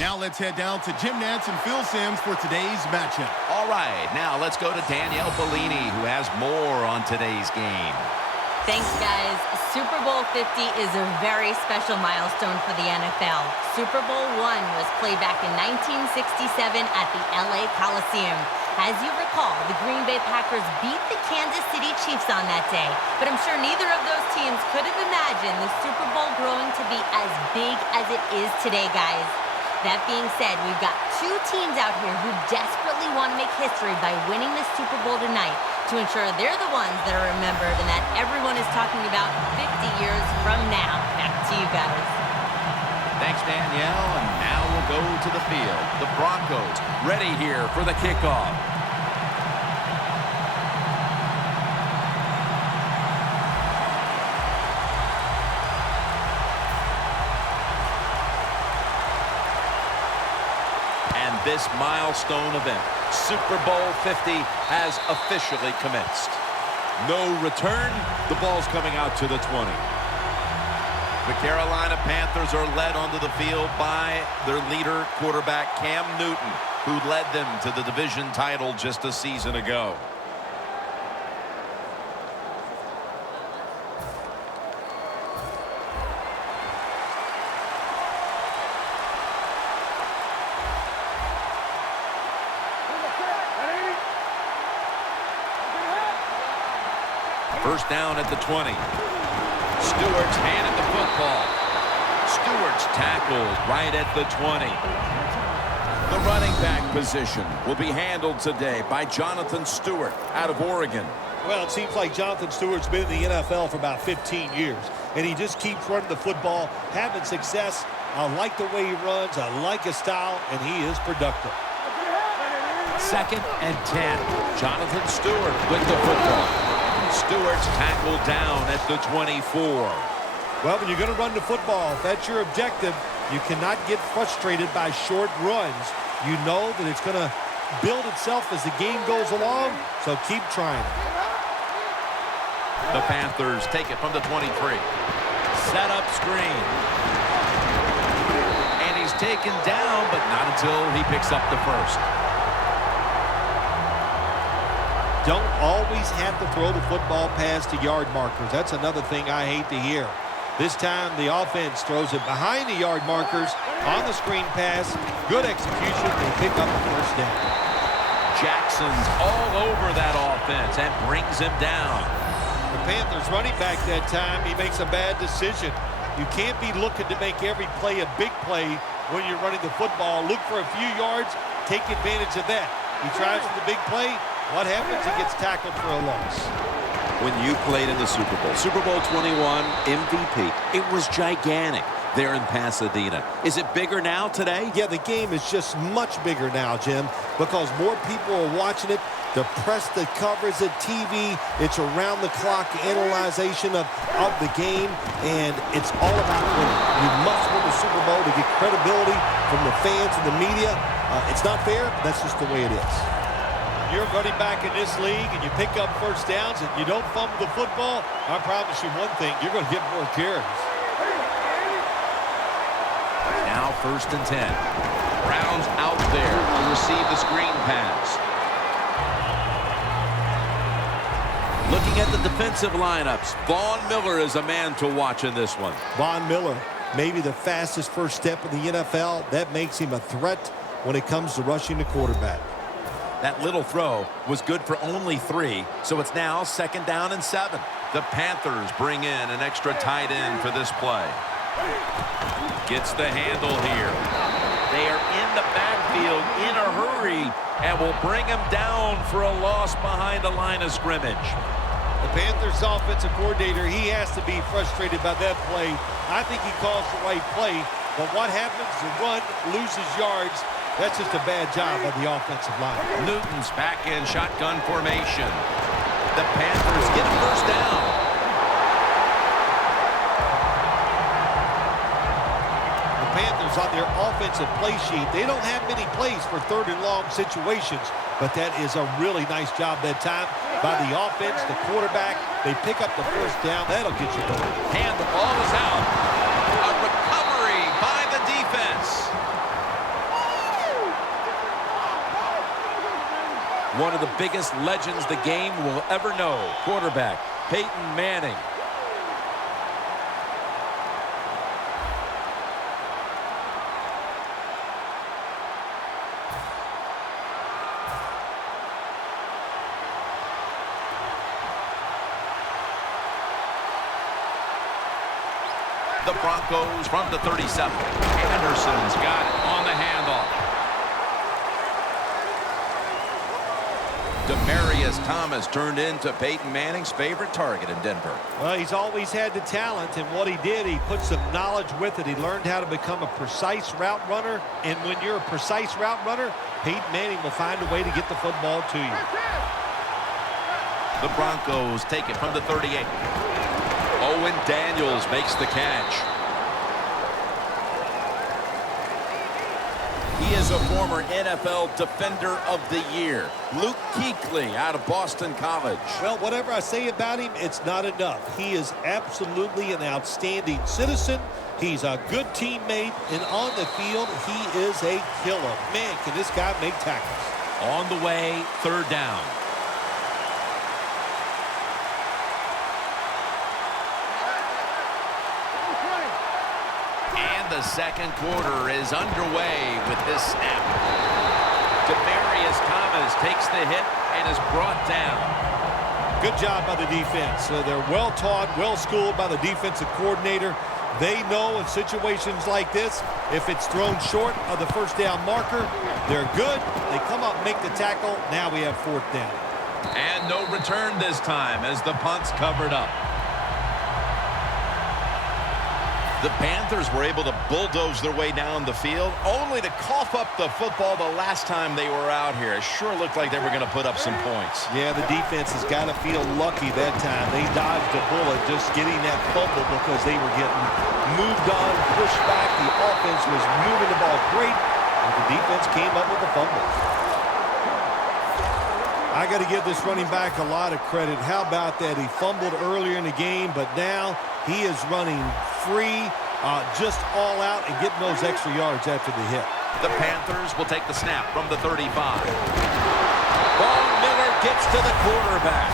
Now let's head down to Jim Nantz and Phil Simms for today's matchup. All right, now let's go to Danielle Bellini, who has more on today's game. Thanks, guys. Super Bowl 50 is a very special milestone for the NFL. Super Bowl I was played back in 1967 at the LA Coliseum. As you recall, the Green Bay Packers beat the Kansas City Chiefs on that day. But I'm sure neither of those teams could have imagined the Super Bowl growing to be as big as it is today, guys. That being said, we've got two teams out here who desperately want to make history by winning the Super Bowl tonight to ensure they're the ones that are remembered and that everyone is talking about 50 years from now. Back to you guys. Thanks, Danielle. And now we'll go to the field. The Broncos ready here for the kickoff. And this milestone event, Super Bowl 50, has officially commenced. No return. The ball's coming out to the 20. The Carolina Panthers are led onto the field by their leader, quarterback Cam Newton, who led them to the division title just a season ago. First down at the 20. Stewart's handed the football. Stewart's tackled right at the 20. The running back position will be handled today by Jonathan Stewart out of Oregon. Well, it seems like Jonathan Stewart's been in the NFL for about 15 years, and he just keeps running the football, having success. I like the way he runs. I like his style, and he is productive. Second and 10. Jonathan Stewart with the football. Stewart's tackled down at the 24. Well, when you're going to run the football, if that's your objective, you cannot get frustrated by short runs. You know that it's going to build itself as the game goes along, so keep trying. The Panthers take it from the 23. Set up screen. And he's taken down, but not until he picks up the first. Don't always have to throw the football past the yard markers. That's another thing I hate to hear. This time, the offense throws it behind the yard markers on the screen pass. Good execution. They pick up the first down. Jackson's all over that offense and brings him down. The Panthers running back that time, he makes a bad decision. You can't be looking to make every play a big play when you're running the football. Look for a few yards. Take advantage of that. He tries for the big play. What happens? He gets tackled for a loss. When you played in the Super Bowl 21 MVP, it was gigantic there in Pasadena. Is it bigger now today? Yeah, the game is just much bigger now, Jim, because more people are watching it. The press, the coverage, the TV, it's around-the-clock analyzation of the game, and it's all about winning. You must win the Super Bowl to get credibility from the fans and the media. It's not fair, but that's just the way it is. You're running back in this league and you pick up first downs and you don't fumble the football, I promise you one thing, you're going to get more carries. Now first and 10. Browns out there to receive the screen pass. Looking at the defensive lineups, Von Miller is a man to watch in this one. Von Miller, maybe the fastest first step in the NFL. That makes him a threat when it comes to rushing the quarterback. That little throw was good for only 3, so it's now second down and 7. The Panthers bring in an extra tight end for this play. Gets the handle here. They are in the backfield in a hurry and will bring him down for a loss behind the line of scrimmage. The Panthers offensive coordinator, he has to be frustrated by that play. I think he calls the right play, but what happens? The run loses yards. That's just a bad job by the offensive line. Newton's back in shotgun formation. The Panthers get a first down. The Panthers on their offensive play sheet, they don't have many plays for third and long situations, but that is a really nice job that time by the offense, the quarterback. They pick up the first down. That'll get you going. And the ball is out. A recovery by the defense. one of the biggest legends the game will ever know. Quarterback Peyton Manning. The Broncos from the 37. Anderson's got it on the handoff. Demaryius Thomas turned into Peyton Manning's favorite target in Denver. Well, he's always had the talent, and what he did, he put some knowledge with it. He learned how to become a precise route runner, and when you're a precise route runner, Peyton Manning will find a way to get the football to you. The Broncos take it from the 38. Owen Daniels makes the catch. He is a former NFL Defender of the Year. Luke Kuechly out of Boston College. Well, whatever I say about him, it's not enough. He is absolutely an outstanding citizen. He's a good teammate, and on the field, he is a killer. Man, can this guy make tackles. On the way, third down. The second quarter is underway with this snap. Demaryius Thomas takes the hit and is brought down. Good job by the defense. They're well-taught, well-schooled by the defensive coordinator. They know in situations like this, if it's thrown short of the first down marker, they're good. They come up, make the tackle. Now we have fourth down. And no return this time as the punt's covered up. The Panthers were able to bulldoze their way down the field, only to cough up the football the last time they were out here. It sure looked like they were going to put up some points. Yeah, the defense has got to feel lucky that time. They dodged a bullet just getting that fumble because they were getting moved on, pushed back. The offense was moving the ball great, but the defense came up with a fumble. I got to give this running back a lot of credit. How about that? He fumbled earlier in the game, but now he is running free, just all out and getting those extra yards after the hit. The Panthers will take the snap from the 35. Von Miller gets to the quarterback.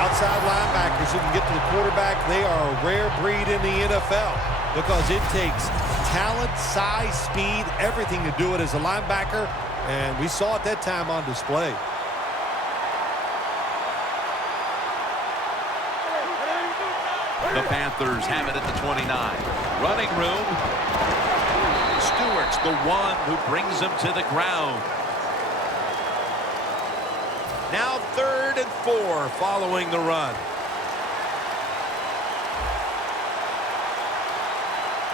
Outside linebackers who can get to the quarterback, they are a rare breed in the NFL because it takes talent, size, speed, everything to do it as a linebacker, and we saw it that time on display. The Panthers have it at the 29. Running room. Stewart's the one who brings him to the ground. Now 3rd and 4 following the run.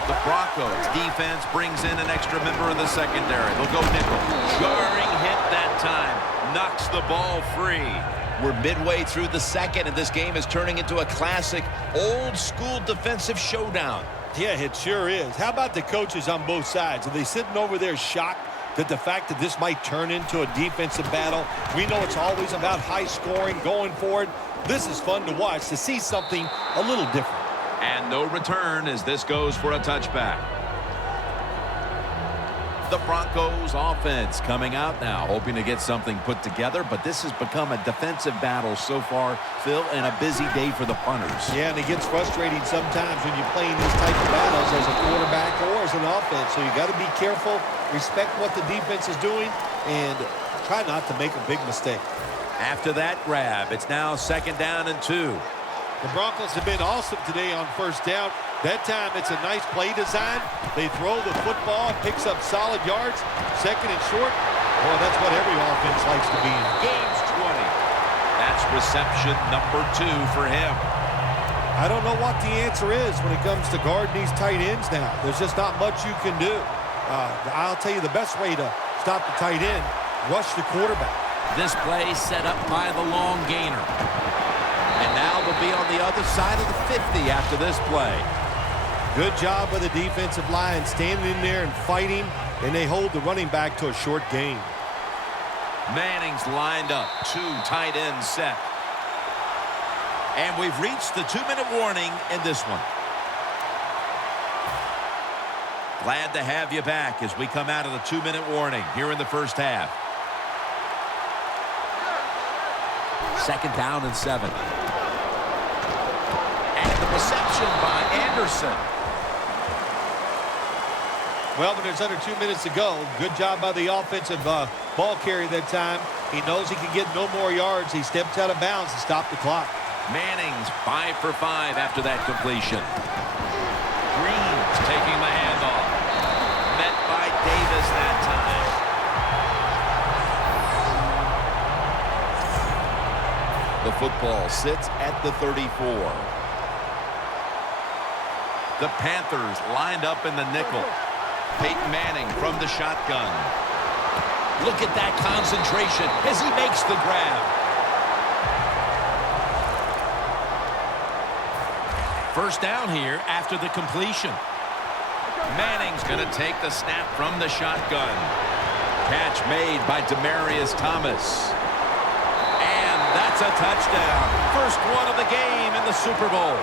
The Broncos defense brings in an extra member of the secondary. They'll go nickel. Jarring hit that time. Knocks the ball free. We're midway through the second, and this game is turning into a classic old-school defensive showdown. Yeah, it sure is. How about the coaches on both sides? Are they sitting over there shocked that the fact that this might turn into a defensive battle? We know it's always about high scoring, going forward. This is fun to watch, to see something a little different. And no return as this goes for a touchback. The Broncos offense coming out now, hoping to get something put together, but this has become a defensive battle so far, Phil, and a busy day for the punters. Yeah, and it gets frustrating sometimes when you're playing these type of battles as a quarterback or as an offense, so you got to be careful, respect what the defense is doing, and try not to make a big mistake. After that grab, it's now 2nd down and 2. The Broncos have been awesome today on first down. That time, it's a nice play design. They throw the football, picks up solid yards. 2nd and short. Boy, that's what every offense likes to be in. Gains 20. That's reception number 2 for him. I don't know what the answer is when it comes to guarding these tight ends now. There's just not much you can do. I'll tell you the best way to stop the tight end, rush the quarterback. This play set up by the long gainer. And now they'll be on the other side of the 50 after this play. Good job by the defensive line standing in there and fighting, and they hold the running back to a short gain. Manning's lined up, 2 tight ends set. And we've reached the 2-minute warning in this one. Glad to have you back as we come out of the 2-minute warning here in the first half. Second down and 7. And the reception by Anderson. Well, when there's under 2 minutes to go, good job by the offensive ball carrier that time. He knows he can get no more yards. He stepped out of bounds to stop the clock. Manning's 5 for 5 after that completion. Green's taking the handoff. Met by Davis that time. The football sits at the 34. The Panthers lined up in the nickel. Peyton Manning from the shotgun. Look at that concentration as he makes the grab. First down here after the completion. Manning's going to take the snap from the shotgun. Catch made by Demaryius Thomas. And that's a touchdown. First one of the game in the Super Bowl.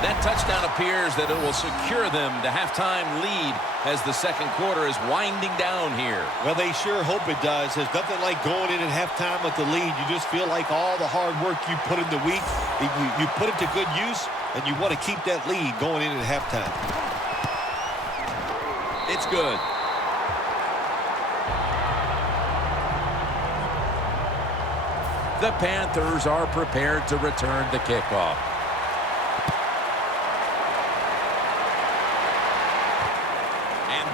That touchdown appears that it will secure them to halftime lead as the second quarter is winding down here. Well, they sure hope it does. There's nothing like going in at halftime with the lead. You just feel like all the hard work you put in the week, you put it to good use, and you want to keep that lead going in at halftime. It's good. The Panthers are prepared to return the kickoff.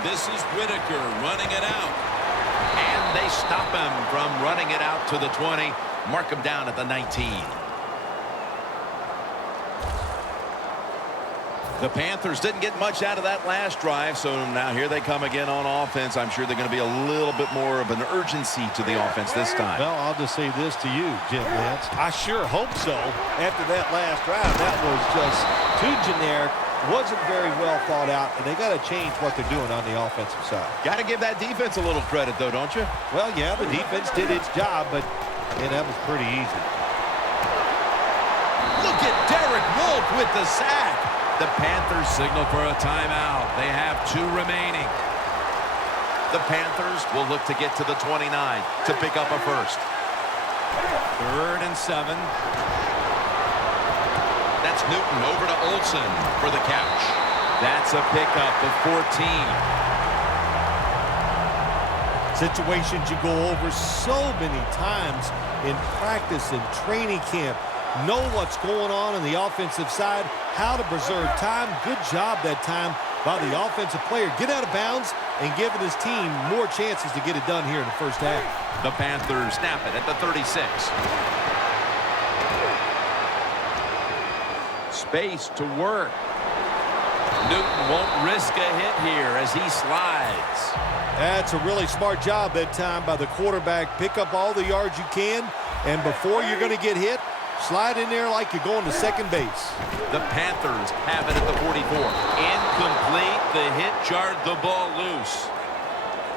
This is Whitaker running it out. And they stop him from running it out to the 20. Mark him down at the 19. The Panthers didn't get much out of that last drive, so now here they come again on offense. I'm sure they're going to be a little bit more of an urgency to the offense this time. Well, I'll just say this to you, Jim Nance. I sure hope so. After that last drive, that was just too generic. Wasn't very well thought out, and they got to change what they're doing on the offensive side. Got to give that defense a little credit, though, don't you? Well, yeah, the defense did its job, but that was pretty easy. Look at Derek Wolfe with the sack. The Panthers signal for a timeout. They have 2 remaining. The Panthers will look to get to the 29 to pick up a first. 3rd and 7. That's Newton over to Olsen for the catch. That's a pickup of 14. Situations you go over so many times in practice and training camp. Know what's going on the offensive side, how to preserve time. Good job that time by the offensive player. Get out of bounds and giving his team more chances to get it done here in the first half. The Panthers snap it at the 36. Space to work. Newton won't risk a hit here as he slides. That's a really smart job that time by the quarterback. Pick up all the yards you can, and before you're going to get hit, slide in there like you're going to second base. The Panthers have it at the 44. Incomplete. The hit jarred the ball loose.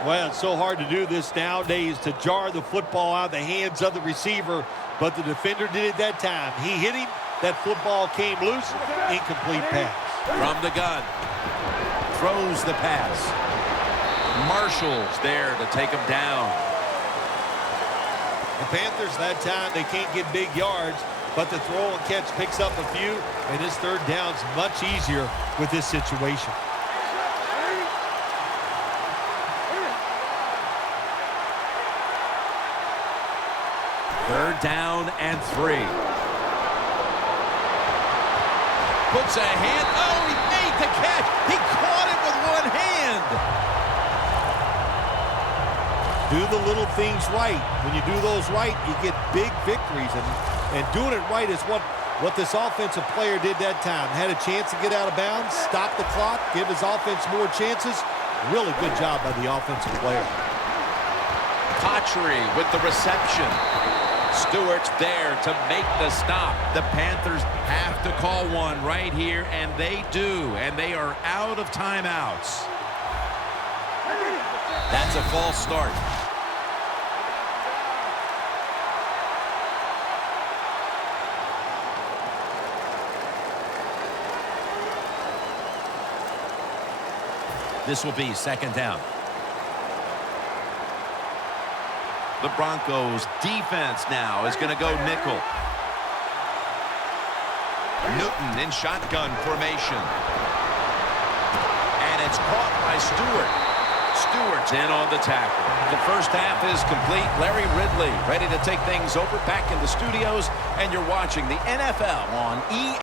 Well, it's so hard to do this nowadays, to jar the football out of the hands of the receiver, but the defender did it that time. He hit him. That football came loose. Incomplete pass. From the gun. Throws the pass. Marshall's there to take him down. The Panthers that time, they can't get big yards, but the throw and catch picks up a few, and this 3rd down's much easier with this situation. Third down and 3. Puts a hand. Oh, he made the catch. He caught it with one hand. Do the little things right. When you do those right, you get big victories. And doing it right is what this offensive player did that time. Had a chance to get out of bounds, stop the clock, give his offense more chances. Really good job by the offensive player. Patry with the reception. Stewart's there to make the stop. The Panthers have to call one right here, and they do. And they are out of timeouts. That's a false start. This will be second down. The Broncos defense now is going to go nickel. Newton in shotgun formation. And it's caught by Stewart. Stewart's in on the tackle. The first half is complete. Larry Ridley ready to take things over back in the studios. And you're watching the NFL on